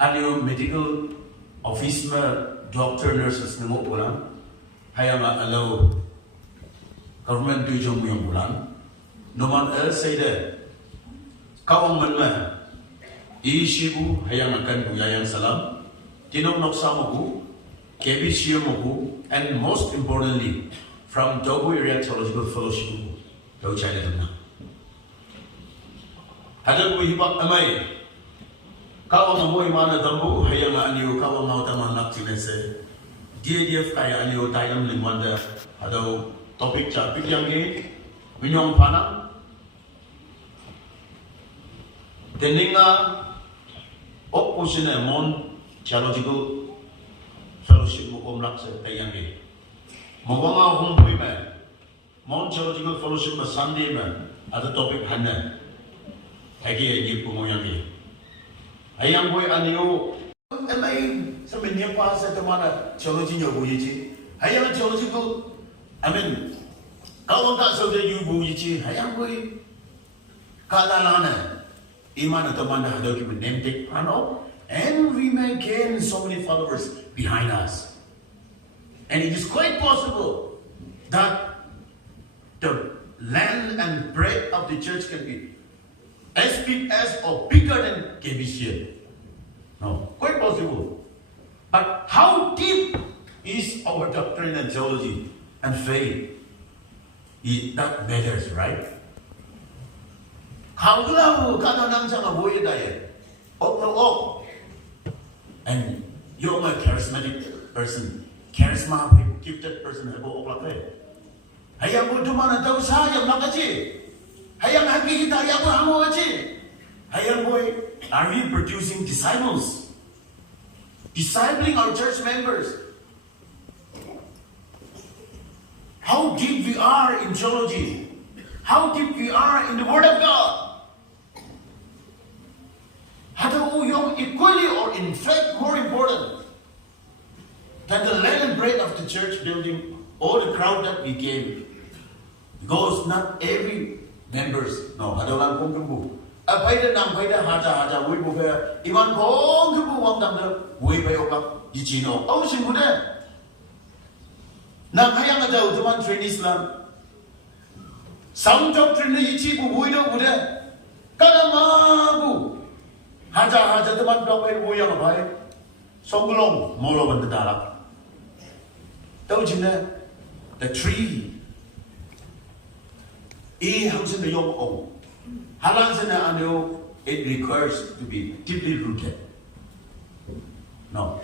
Anyo medical office doctor nurses nemo bulan, hayama allow government do jom yung bulan. No man say that kawang man ishibu hayang akan buyayang salam, tinong noksamo ko, KBC mo and most importantly, from Togo Area Theological Fellowship, Togo China na. Hadal ko hibak amay, kawang amoy mana dambu hayang anyo kawang mau tamang naktinese, DATF kaya anyo tayang lingwanda, hadaw topik chapik yang ni, winyong panang. Teninga opposition Mon Theological Fellowship mo kumlak sa tayangi. Mawanga kung buhay man, Mon Theological Fellowship ma Sunday man, at the topic hana. Hagi ay niyo pumoyangi. Ayang boy aniyo, ay sa minya pa sa tamana theology niyo buhichi. Hayang theological, kawang ka sa niyo buhichi. Hayang boy kaalala Iman at Amanda Hadoki with name take Pano, and we may gain so many followers behind us. And it is quite possible that the land and breadth of the church can be as big as or bigger than KBC. No, quite possible. But how deep is our doctrine and theology and faith? That matters, right? How long can a boy die? And you're a charismatic person, charisma, gifted person. Hayang mo duman at daw sayang nakaji. Hayang hagi kita hayang mo hango aji. Hayang boy, are we producing disciples? Discipling our church members. How deep we are in theology. How deep we are in the Word of God. Equally or in fact more important than the land and breadth of the church building or the crowd that we gave. Because not every members, no, hadalang kong kumbu. Apayda nang payda haja wui buka iman kong kumbu wang damda wui payo ka ichino. Oh, singguda. Nang hayang adaw tuman trainees lang. Some doctrine ichi bu wui do buda. Kadamabu. Haja teman dokter buyang apa? Songgolong molo benda dalam. Tahu cina the tree. Hamsin na yung ong. Halang sana ano it requires to be deeply rooted. No.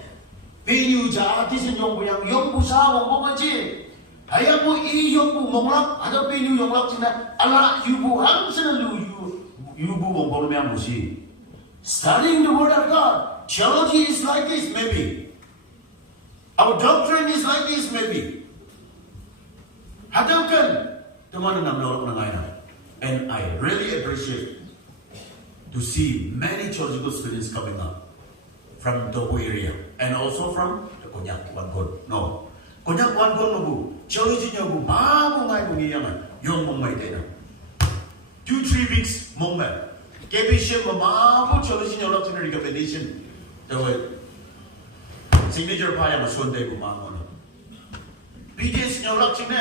Pinyu jati sa yung busa wong maji. Hayang mo yung bu monglak ada pinyu yung lak cina ala yubu hamsin na yubu wong bolo yang musi. Studying the Word of God. Theology is like this, maybe. Our doctrine is like this, maybe. Hadapkan. And I really appreciate to see many theological students coming up from the Togo area and also from the konyak Wangon. No. Konyak Wangon no bu. Theology nyo bu. Bago ngay bungiyangan. Yung mong may tena. 2-3 weeks mong KBC mamabu theology nyolak sini recommendation. Tahu signature pa yang Sunday bumangon. BDS nyolak sini.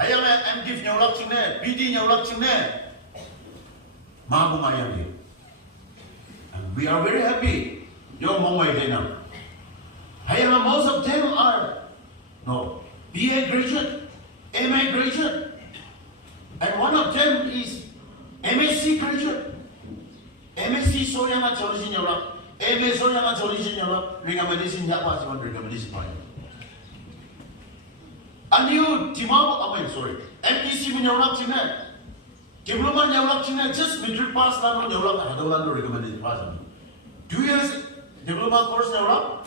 Ayang MDF nyolak sini. BD nyolak sini. Mabu mayang ni. And we are very happy. Yung mongway denam. Ayang most of them are BA graduate, MA graduate, and one of them is MSc graduate. MSc soyama theology nyolak, MA soyama theology nyolak, recommendation japa siwan recommendation pa. Aniu timau MPC nyolak cina, diploma nyolak cina, just matric pass lano nyolak hadalan recommendation pa. 2 years diploma course nyolak,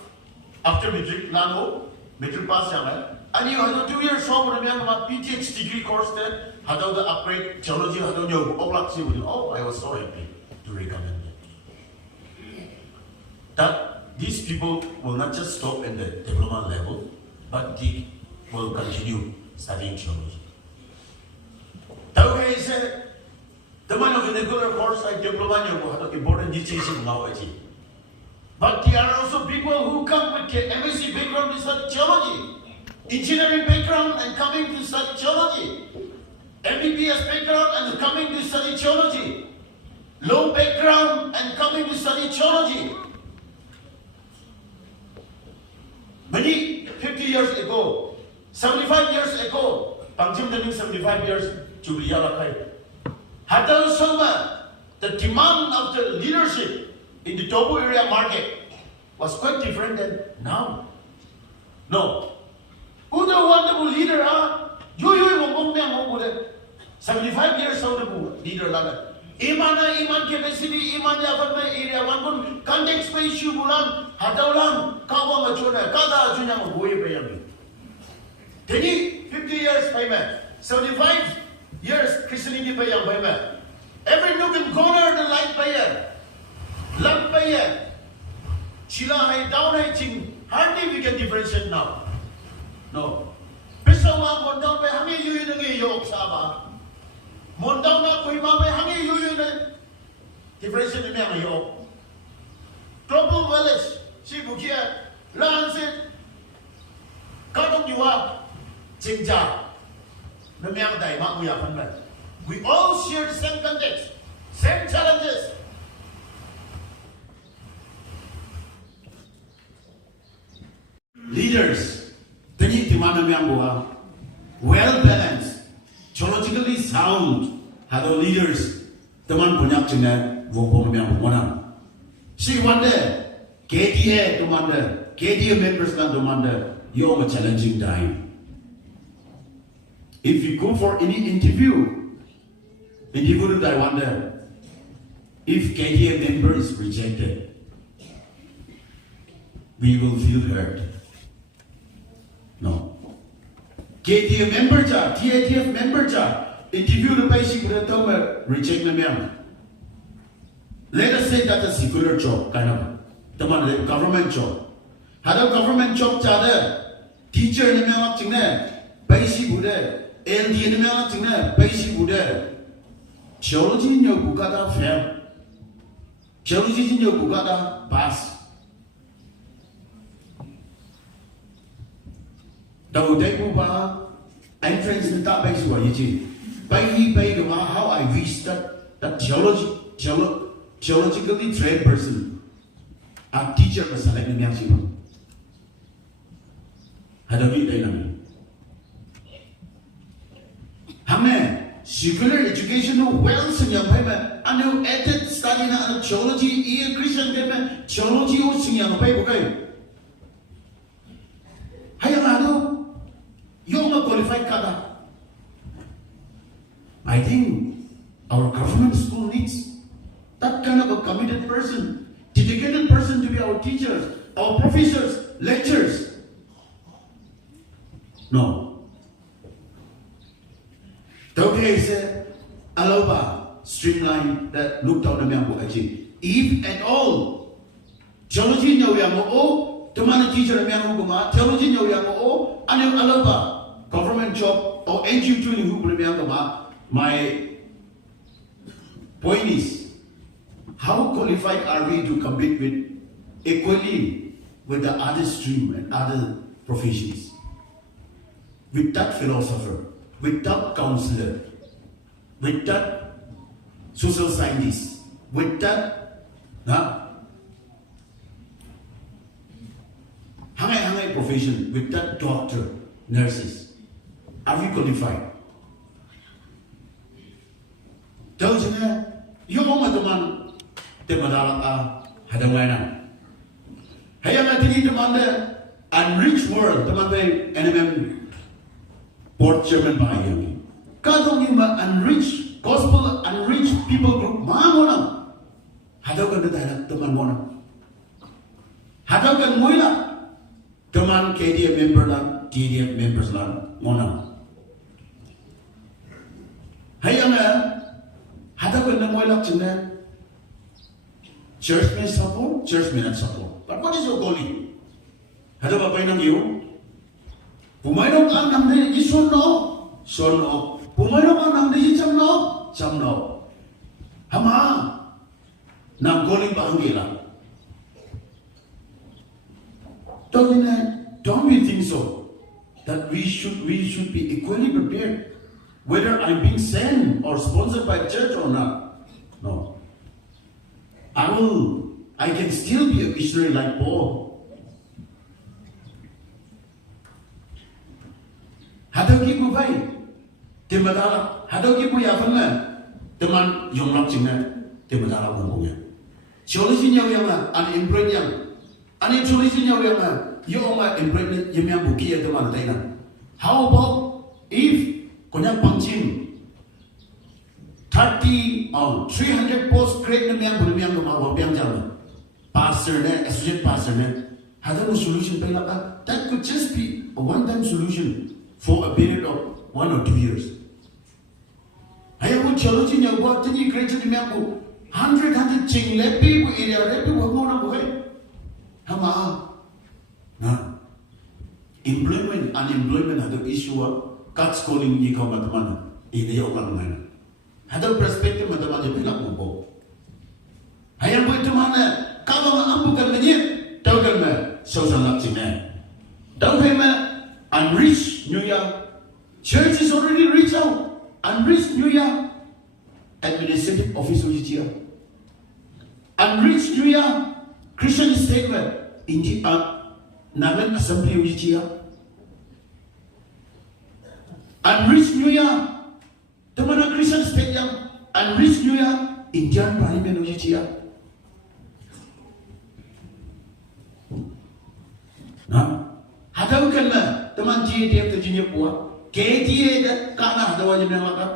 after matric lano matric pass jangan. Aniu hado 2 years so yang ma PTH degree course there, hado the upgrade theology hado nyolak oklak sih. Oh, I was so happy to recommend it. That these people will not just stop in the diploma level, but they will continue studying theology. Tahu the man of the regular course like diploma nyo mo hato important teaching mga waji. But there are also people who come with MSc background to study theology, engineering background and coming to study theology, MBBS background and coming to study theology, low background and coming to study theology. Many 50 years ago, 75 years ago, Pangjim turning 75 years, Jubilee Lakai. Hadal Soma, the demand of the leadership in the Tobu area market was quite different than now. No. Who the wonderful leader are? You 75 years old leader lana. Iman capacity, iman yavan area one pun context pe issue bulan hadalang kawang achuna kada achunya boy payami. Teni 50 years payment, 75 years Christianity payam payment. Every nook and corner the light payer. Love payer. Chila hai down hai ching. Hardly we can differentiate now. No. Pisawa mondang pe hangi yuyu nangi yok saba. Mondang na kui ma pe hangi yuyu na differentiate na nga yok. Global village. Si bukia. Lansit. Kadong yuwa. Jingja. Namyang dai ma uya panman. We all share the same context. Same challenges. Leaders, well balanced, theologically sound, have leaders. Teman banyak jenga wong yang mana. Si wanda, kTA demanda, kTA members kan demanda. You're a challenging time. If you go for any interview, I wonder if kTA member is rejected, we will feel hurt. No. kTA member cha, TATF member cha, interview the basic reject them. Let us say that's a secular job, kind of. The government job. Had a government job cha there, teacher in the basic would LD in the basic would theology in your bukata fair. Theology in your bukata pass. Đầu day Moba entrance in that base what you do. By he paid how I wish that theologically trained person, a teacher was selecting Yashima. Had a bit dynamic. Hame secular educational wealth in your paper, and you added studying theology, a Christian paper, theology or singing on paper. Hayamado. You're not qualified kada. I think our government school needs that kind of a committed person, dedicated person to be our teachers, our professors, lecturers. No. Okay, say, Aloba, streamline that looked out the member actually. If at all, theology no yamo, to man teacher member, theology no yamo, and Aloba. Government job or NGO tuning who my point is, how qualified are we to compete with equally with the other stream and other professions? With that philosopher, with that counselor, with that social scientist, with that hangai profession, with that doctor, nurses. Are we qualified? Tahu jangan, you mau teman teman hadangana. Hayang atini teman the unreached world teman the NMM board chairman bahaya. Kadang ini unreached gospel unreached people group mana? Hadangkan the teman mana? Hadangkan muila teman KDF member lan TDF members lan mana? Hayang hadangkan muila cina. Church may support, church may not support. But what is your calling? Hada ba pay ng iyo? Pumayong ang nang di sono, sono. Pumayong ang nang di chamno, chamno. Hama, nang calling ba ang gila? Don't we think so? That we should be equally prepared, whether I'm being sent or sponsored by the church or not. No. I can still be a missionary like Paul. Hadau ki mu vai, temadala. Hadau ki mu ya fana, teman yong lak cingna, temadala bungungnya. Solusi nyaw yang unemployed yang, solusi nyaw yang yung employment yang buki ya teman taina. How about if konyak pangcim 30 or 300 postgrad na miyang bulmiyang lumawapiyang jalan. Pastor na, associate pastor na, hadau solution pa ilaka. That could just be a one-time solution for a period of 1 or 2 years. Ayaw mo chalo niya buat tini graduate miyang bu 100 ching lepi bu area lepi bu mo na buhay. Hama na employment, unemployment hadau issue God's calling ni kau teman ini ya orang mana. Hadau perspektif teman-teman pilak mo po. Ayaw mo itu mana? Kalau mengampukan menyet, tahu kan me? Social activity. Tahu kan me? Unreached New Year. Church is already reached out. Unreached New Year. Administrative office of India. Unreached New Year. Christian statement. India. Namen Assembly of India. Unreached New Year. Teman Christian state yang unreached New Year. Indian Parliament of India. Nah, hadau kan lah teman TATF terjadi buat kTA dah kana hadau aja yang laka.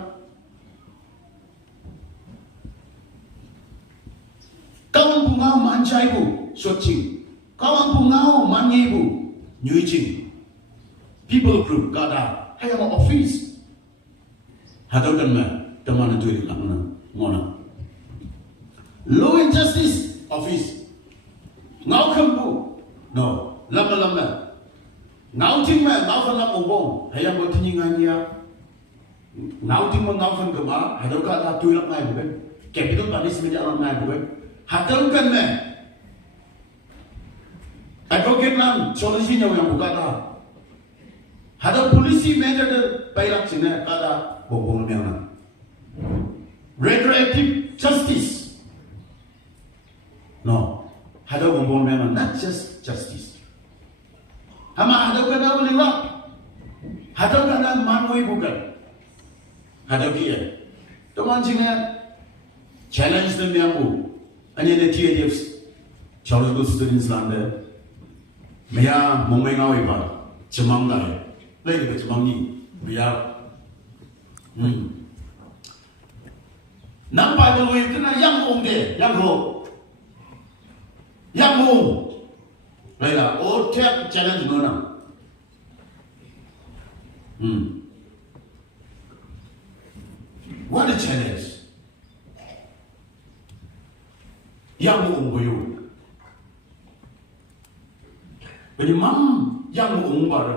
Kawan pungau mancai bu, searching. Kawan pungau mangi bu, nyuicing. People group kada, hay ama office. Hadau kan lah teman itu yang lakna ngona. Law and Justice office. Ngau kan bu, no. Lama-lama. Ngau ting ma ngau fan lam obong. Hayang bo tiningan dia. Ngau ting ma ngau fan kema. Hadau ka ta tuilak ngai bukan. Capital punishment alam ngai bukan. Hadau kan me. Advocate nam solusi nya yang buka ta. Hadau polisi measure de pailak sine kata bobong yang na. Retroactive justice. No. Hadau bobong yang not just justice. Hama hadau kana ulilak. Hadau kana manui bukan. Hadau kia. Teman cingnya challenge them yang bu. Anya ne TATF Theological students landa. Maya mongmai ngawi pa. Cemang lai. Lai ke cemang ni. Biar. Nampai belui kena yang ongde, yang ho. Yang ho. Baiklah, OTAP challenge nona. What a challenge. Yang mo umboyo. Jadi mam yang mo umbar.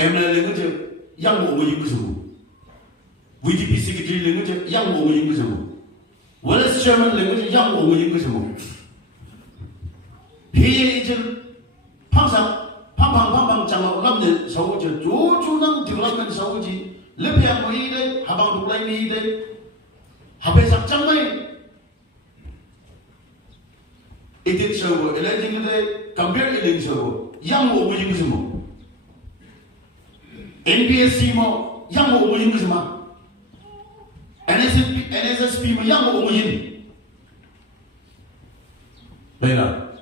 MLA lenguj yang mo umboyo kusumu. VDP secretary lenguj yang mo umboyo kusumu. Wallace Chairman language yang mo ngin ko mo. He is pang chang lam de so je ju nang development so ji le pya mo yi de habang du lai mi de habe sak chang mai. Edit so electing de compare electing so yang mo ngin ko mo. NPSC mo yang mo ngin ko mo. NSSP yang mo umuyin. Baiklah.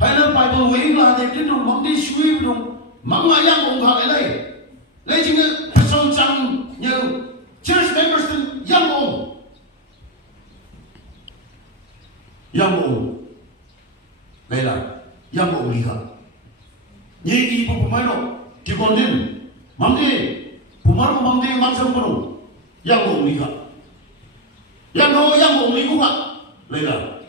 Final Bible wing lah dia tu mesti shui tu. Mangga yang umhak elai. Lai jingga person sang nyu church members tu yang mo. Yang mo. Baiklah. Yang mo lihat. Ni ibu pemain di konden. Mesti pemain mesti maksud penuh. Yang mau lihat, yang mau lihat, lihat,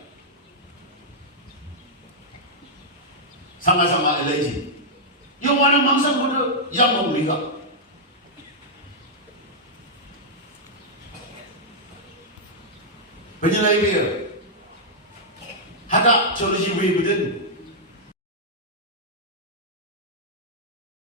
sama-sama elegi. Yang mana mangsa bodoh, yang mau lihat. Penilai dia, Hada theology we within